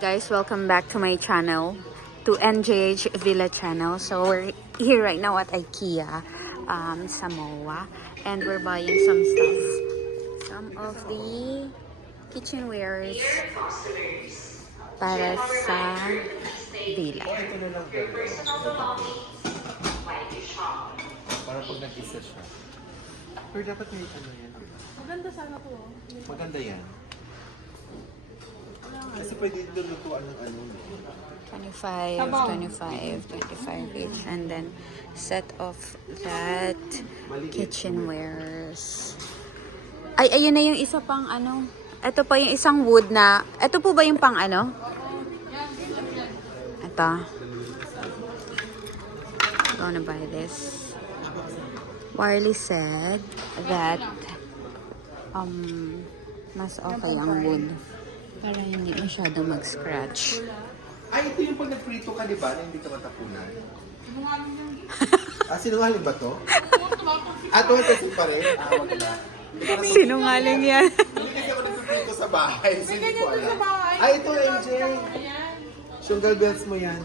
Guys, welcome back to my channel, to NJH Villa channel. So we're here right now at IKEA, Samoa, and we're buying some stuff, some of the kitchenwares para sa villa. Para pag nag-isa siya. Pero dapat may ano yan. Maganda sana to. Maganda yan. Kasi pwede lulutuan ng ano. 25, 25, 25 each, and then set of that kitchenwares. Ay, ayun na yung isa pang ano. Ito pa yung isang wood na, ito po ba yung pang ano? Ito. I'm gonna buy this. Warley said that mas okay ang wood para hindi masyado mag-scratch. Ay, ito yung pag nagprito ka, di ba? Na hindi ka matapunan. Sinungaling ba to? Tumatasi pa rin? Wag na. Sinungaling yan. Hindi kasi ako nagprito sa bahay. So hindi ko alam. Ito, MJ. Sugar bells mo yan.